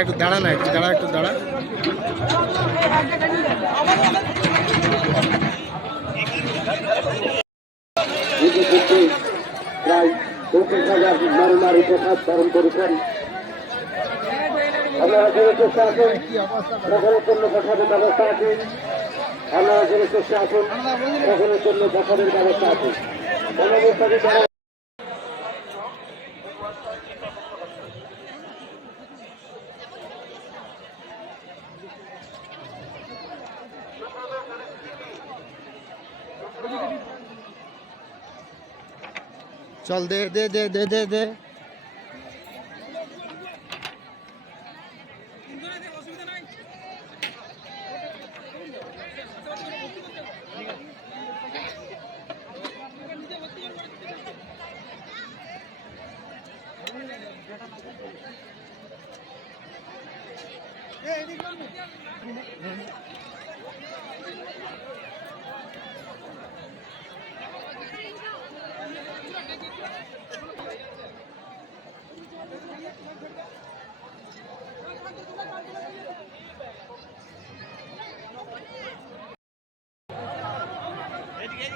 একটু দাঁড়া না একটু দাঁড়া একটু দাঁড়া। প্রায় পঁচিশ হাজার নারী নারী প্রসাদ ধারণ করেছেন। আপনারা জেনে চেষ্টা আছেন সকলের জন্য প্রসাদের ব্যবস্থা আছে? আপনারা জেনে চেষ্টা আছেন সকলের জন্য প্রসাদের ব্যবস্থা আছে? চল দে দে দে দে দে দে। Get,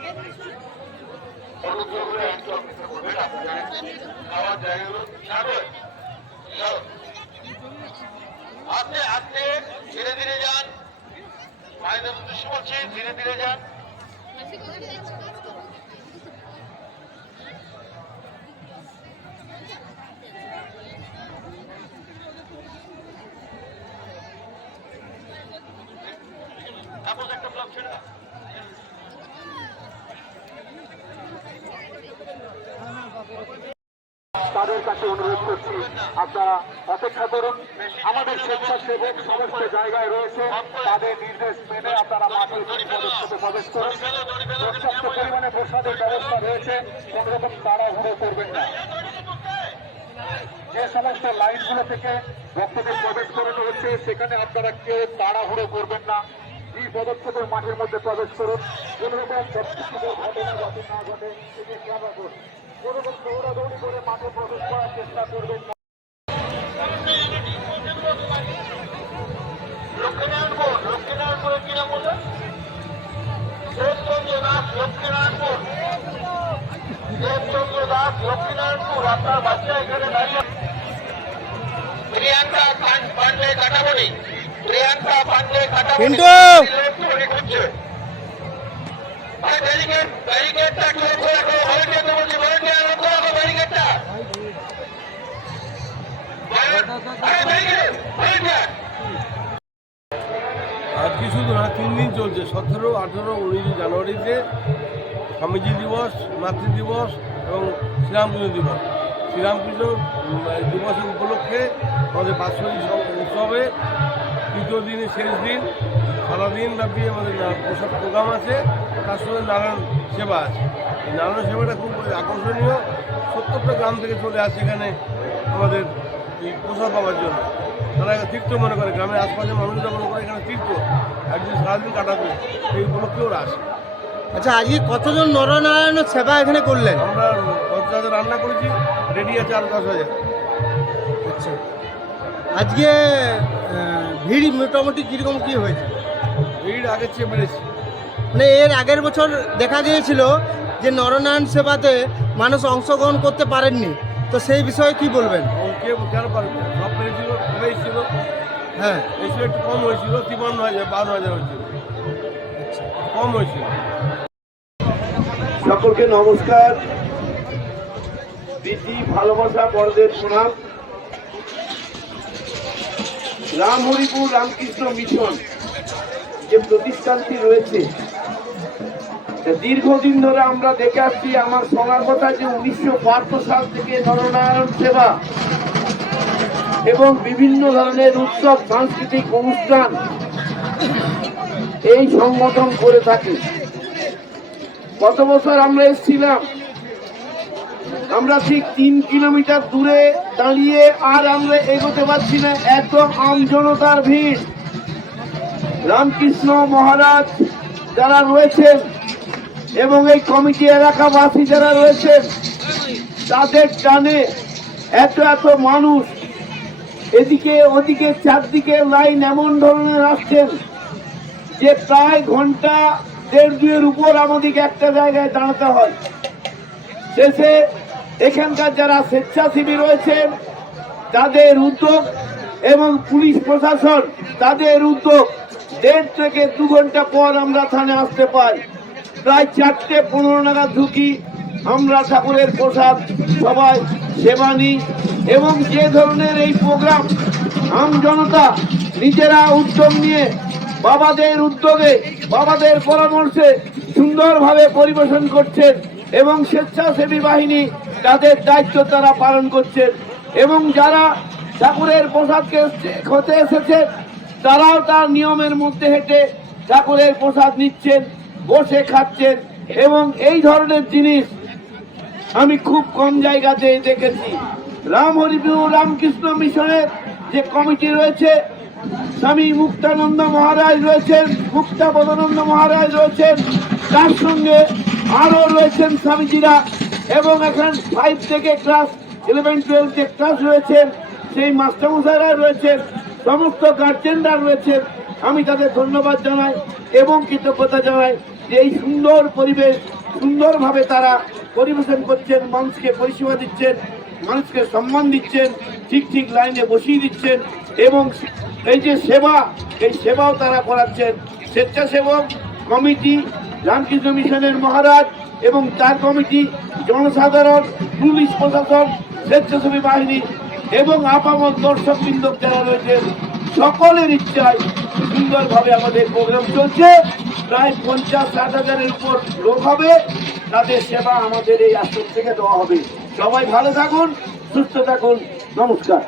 get, get. আপনি আপনি ধীরে ধীরে যান মায়েদের উদ্দেশ্য বলছি ধীরে ধীরে যান একটা ব্লক ছেড়ে দাও। তাদের কাছে অনুরোধ করছি, আপনারা অপেক্ষা করুন। আমাদের স্বেচ্ছাসেবক সমস্ত জায়গায় রয়েছে, তাদের নির্দেশ মেনে আপনারা মাঠে পদক্ষেপে প্রবেশ করুন। পর্যাপ্ত পরিমাণে প্রসাদের ব্যবস্থা রয়েছে, কোন রকম তাড়াহুড়ো করবেন না। যে সমস্ত লাইনগুলো থেকে ভক্তদের প্রবেশ করানো হচ্ছে, সেখানে আপনারা কেউ তাড়াহুড়ো করবেন না। এই পদক্ষেপের মাঠের মধ্যে প্রবেশ করুন। কোন রকম প্রত্যক্ষেপের ঘটনা যাতে না ঘটে, সেটি খেয়াল রাখুন কোন রকম দৌড়াদৌড়ি করে মাঠে প্রবেশ করার চেষ্টা করবেন লক্ষ্মীনারায়ণপুর লক্ষ্মীনারায়ণপুরের কি বললেন? দেবচন্দ্র দাস লক্ষ্মীনারায়ণপুর দেবচন্দ্র দাস লক্ষ্মীনারায়ণপুর আপনার বাচ্চা এখানে দাঁড়িয়ে প্রিয়াঙ্কা পান- পান্ডে কাটাবনি প্রিয়াঙ্কা পান্ডে কাটাবনি পিন্টু! কিছু আরে শুধু না, তিন দিন চলছে। সতেরো, আঠেরো, উনিশে জানুয়ারিতে স্বামীজি দিবস, মাতৃ দিবস এবং শ্রীরামকৃষ্ণ দিবস। শ্রীরামকৃষ্ণ দিবসের উপলক্ষে আমাদের বাৎসরিক উৎসবে তৃতীয় দিনে শেষ দিন। সারাদিন ব্যাপী আমাদের প্রসাদ প্রোগ্রাম আছে তার সঙ্গে নারায়ণ সেবা আছে। এই নারায়ণ সেবাটা খুব আকর্ষণীয়। সত্তরটা গ্রাম থেকে চলে আসে এখানে আমাদের এই প্রসাদ পাওয়ার জন্য। তারা এখানে তীর্থ মনে করে গ্রামের আশপাশের মানুষরা মনে করে এখানে তীর্থ। একদিন সারাদিন কাটাবে সেই উপলক্ষে ওরা আসে। আচ্ছা আজকে কতজন নরনারায়ণ সেবা এখানে করলেন? আমরা পঞ্চাশ হাজার রান্না করেছি রেডি আছে আরও দশ হাজার। আচ্ছা। আজকে ভিড় মোটামুটি কীরকম কী হয়েছে? ভিড় আগের চেয়ে বেড়েছে। মানে এর আগের বছর দেখা গিয়েছিল যে নরনারায়ণ সেবাতে মানুষ অংশগ্রহণ করতে পারেননি। তো সেই বিষয়ে কি বলবেন? কেন পারবে সব পেরেছিল সবাই ছিল। হ্যাঁ। একটু কম হয়েছিল হাজার বারো হাজার হয়েছিল। কম হয়েছিল। সকলকে নমস্কার। প্রীতি ভালোবাসা বড়দের প্রণাম। রামহরিপুর রামকৃষ্ণ মিশন। যে প্রতিষ্ঠানটি রয়েছে দীর্ঘদিন ধরে আমরা দেখে আসছি, আমার শোনার কথা যে উনিশশো বাহাত্তর সাল থেকে নরনারায়ণ সেবা এবং বিভিন্ন ধরনের উৎসব, সাংস্কৃতিক অনুষ্ঠান এই সংগঠন করে থাকে। গত বছর আমরা এসেছিলাম। আমরা ঠিক তিন কিলোমিটার দূরে দাঁড়িয়ে আর আমরা এগোতে পারছি না, এত আম জনতার ভিড়। রামকৃষ্ণ মহারাজ যারা রয়েছেন এবং এই কমিটি এলাকাবাসী যারা রয়েছেন, তাদের টানে এত এত মানুষ এদিকে ওদিকে চারদিকে লাইন এমন ধরনের আসছেন যে প্রায় ঘণ্টা দেড় দুয়ের উপর আমাদেরকে একটা জায়গায় দাঁড়াতে হয়। শেষে এখানকার যারা স্বেচ্ছাসেবী রয়েছেন, তাদের উদ্যোগ এবং পুলিশ প্রশাসন তাদের উদ্যোগ দেড় থেকে দু ঘণ্টা পর আমরা থানে আসতে পাই। প্রায় চারটে পনেরো নাগাদ ঢুকি আমরা ঠাকুরের প্রসাদ, সবাই সেবা নিই এবং যে ধরনের এই প্রোগ্রাম আম জনতা নিজেরা উদ্যোগ নিয়ে বাবাদের উদ্যোগে, বাবাদের পরামর্শে সুন্দরভাবে পরিবেশন করছেন এবং স্বেচ্ছাসেবী বাহিনী তাদের দায়িত্ব তারা পালন করছেন এবং যারা ঠাকুরের প্রসাদকে হতে এসেছে তারাও তার নিয়মের মধ্যে হেঁটে ঠাকুরের প্রসাদ নিচ্ছেন, বসে খাচ্ছেন এবং এই ধরনের জিনিস আমি খুব কম জায়গাতে দেখেছি। রাম হরিপুর রামকৃষ্ণ মিশনের যে কমিটি রয়েছে, স্বামী মুক্তানন্দ মহারাজ রয়েছেন, মুক্তা বদানন্দ মহারাজ রয়েছেন, তার সঙ্গে আরও রয়েছেন স্বামীজিরা এবং এখন ফাইভ থেকে ক্লাস ইলেভেন টুয়েলভ যে ক্লাস রয়েছেন, সেই মাস্টারমশাইরা রয়েছেন। সমস্ত গার্জেনরা রয়েছেন আমি তাদের ধন্যবাদ জানাই এবং কৃতজ্ঞতা জানাই যে এই সুন্দর পরিবেশ, সুন্দরভাবে তারা পরিবেশন করছেন, মানুষকে পরিষেবা দিচ্ছেন, মানুষকে সম্মান দিচ্ছেন, ঠিক ঠিক লাইনে বসিয়ে দিচ্ছেন এবং এই যে সেবা, এই সেবাও তারা করাচ্ছেন। স্বেচ্ছাসেবক কমিটি, রামকৃষ্ণ মিশনের মহারাজ এবং তার কমিটি, জনসাধারণ, পুলিশ প্রশাসন স্বেচ্ছাসেবী বাহিনী এবং আপামত দর্শক বৃন্দ যারা রয়েছেন, সকলের ইচ্ছায় সুন্দরভাবে আমাদের প্রোগ্রাম চলছে। প্রায় পঞ্চাশ ষাট হাজারের উপর লোক হবে। তাদের সেবা আমাদের এই আশ্রম থেকে দেওয়া হবে। সবাই ভালো থাকুন, সুস্থ থাকুন। নমস্কার।